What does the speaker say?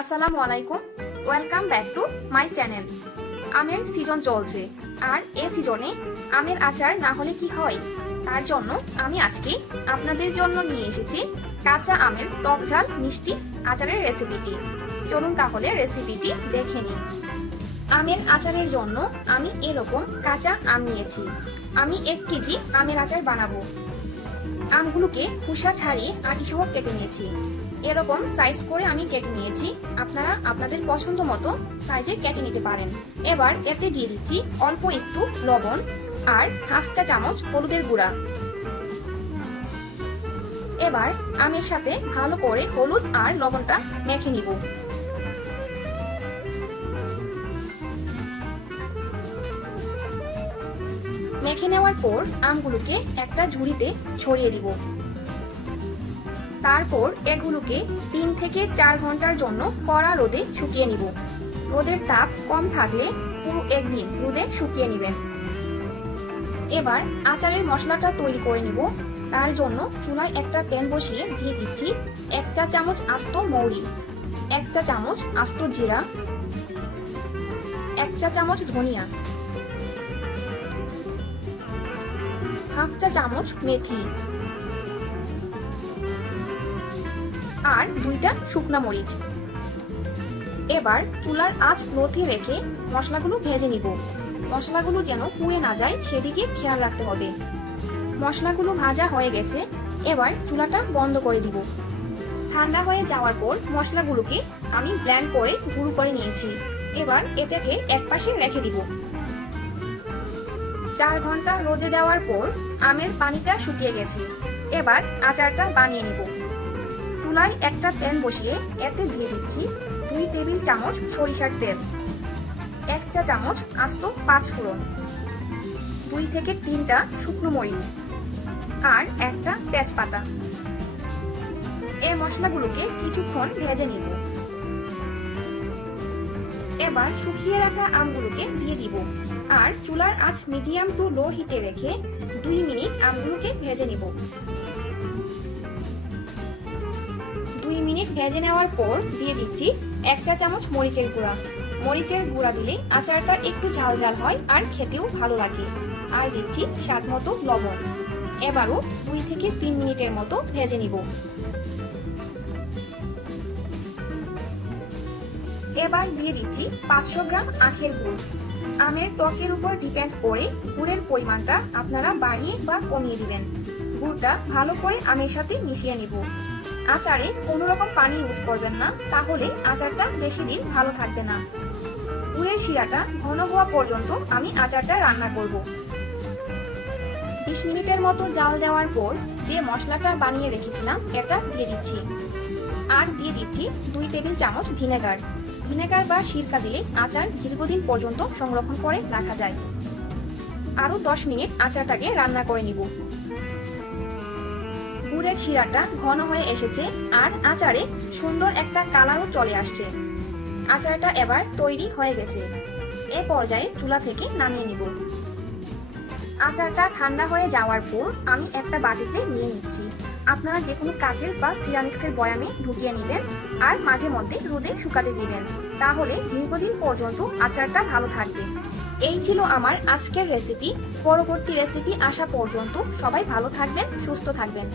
আসসালামু আলাইকুম। Welcome back to my channel আমের সিজন চলছে। আর এ সিজনে আমের আচার না হলে কি হয়? তার জন্য আমি আজকে আপনাদের জন্য নিয়ে এসেছি কাঁচা আমের টক ঝাল মিষ্টি আচারের রেসিপিটি চলুন তাহলে রেসিপিটি দেখে নিই। আমের আচারের জন্য আমি এরকম কাঁচা আম নিয়েছি। আমি এক কেজি আমের আচার বানাবো। আমগুলোকে খোসা ছাড়িয়ে আটি সহ কেটে নিয়েছি। এরকম সাইজ করে আমি কেটে নিয়েছি। আপনারা আপনাদের পছন্দ মতো সাইজে কেটে নিতে পারেন। এবার এতে দিয়ে দিচ্ছি অল্প একটু লবণ আর হাফ চা চামচ হলুদের গুঁড়া। এবার আমের সাথে ভালো করে হলুদ আর লবণটা মেখে নিব। মেখে নেওয়ার পর আমগুলোকে একটা ঝুড়িতে ছড়িয়ে দিব। তারপর এগুলোকে তিন থেকে চার ঘণ্টার জন্য কড়া রোদে শুকিয়ে নিব। রোদের তাপ কম থাকলে পুরো একদিন রোদে শুকিয়ে নেবেন। এবার আচারের মশলাটা তৈরি করে নিব। তার জন্য চুলায় একটা প্যান বসিয়ে দিয়ে দিচ্ছি এক চা চামচ আস্ত মৌরি, এক চা চামচ আস্ত জিরা, এক চা চামচ ধনিয়া, হাফ চা চামচ মেথি আর দুইটা শুকনা মরিচ। এবার চুলার আঁচ লোতে রেখে মশলাগুলো ভেজে নিব। মশলাগুলো যেন পুড়ে না যায়, সেদিকে খেয়াল রাখতে হবে। মশলাগুলো ভাজা হয়ে গেছে, এবার চুলাটা বন্ধ করে দিব। ঠান্ডা হয়ে যাওয়ার পর মশলাগুলোকে আমি ব্ল্যান্ড করে গুঁড়ো করে নিয়েছি। এবার এটাকে একপাশে রেখে দিব। চার ঘণ্টা রোদে দেওয়ার পর আমের পানিটা শুকিয়ে গেছে। এবার আচারটা বানিয়ে নিব। চুলায় একটা প্যান বসিয়ে এতে দিয়ে দিচ্ছি দুই টেবিল চামচ সরিষার তেল, এক চা চামচ আস্ত পাঁচ ফোড়ন, দুই থেকে তিনটা শুকনো মরিচ আর একটা তেজপাতা। এই মশলাগুলোকে কিছুক্ষণ ভেজে নিব। এবার শুকিয়ে রাখা আমগুলোকে দিয়ে দিব আর চুলার আঁচ মিডিয়াম টু লো হিটে রেখে দুই মিনিট আমগুলোকে ভেজে নিব। মিনিট ভেজে নেওয়ার পর দিয়ে দিচ্ছি এক চা চামচ মরিচের গুঁড়া। মরিচের গুঁড়া দিলে আচারটা একটু ঝাল ঝাল হয় আর খেতেও ভালো লাগে। আর দিচ্ছি স্বাদ মতো লবণ। এবারও দুই থেকে তিন মিনিটের মতো ভেজে নিব। এবার দিয়ে দিচ্ছি পাঁচশো গ্রাম আখের গুড়। আমের টকের উপর ডিপেন্ড করে গুড়ের পরিমাণটা আপনারা বাড়িয়ে বা কমিয়ে দিবেন। গুড়টা ভালো করে আমের সাথে মিশিয়ে নিব। আচারে কোনো রকম পানি ইউজ করবেন না, তাহলে আচারটা বেশি দিন ভালো থাকবে না। গুড়ের শিরাটা ঘন হওয়া পর্যন্ত আমি আচারটা রান্না করব। বিশ মিনিটের মতো জাল দেওয়ার পর যে মশলাটা বানিয়ে রেখেছিলাম, এটা দিয়ে দিচ্ছি। আর দিয়ে দিচ্ছি দুই টেবিল চামচ ভিনেগার। ভিনেগার বা সিরকা দিলে আচার দীর্ঘদিন পর্যন্ত সংরক্ষণ করে রাখা যায়। আরও দশ মিনিট আচারটাকে রান্না করে নিব। গুড়ের শিরাটা ঘন হয়ে এসেছে আর আচারে সুন্দর একটা কালারও চলে আসছে। আচারটা এবার তৈরি হয়ে গেছে। এ পর্যায়ে চুলা থেকে নামিয়ে নিব। আচারটা ঠান্ডা হয়ে যাওয়ার পর আমি একটা বাটিতে নিয়ে নিচ্ছি। আপনারা যে কোনো কাচের বা সিরামিক্সের বয়ামে ঢুকিয়ে নেবেন আর মাঝে মধ্যে রোদে শুকাতে দিবেন। তাহলে দীর্ঘদিন পর্যন্ত আচারটা ভালো থাকবে। এই ছিল আমার আজকের রেসিপি পরবর্তী রেসিপি আসা পর্যন্ত সবাই ভালো থাকবেন, সুস্থ থাকবেন।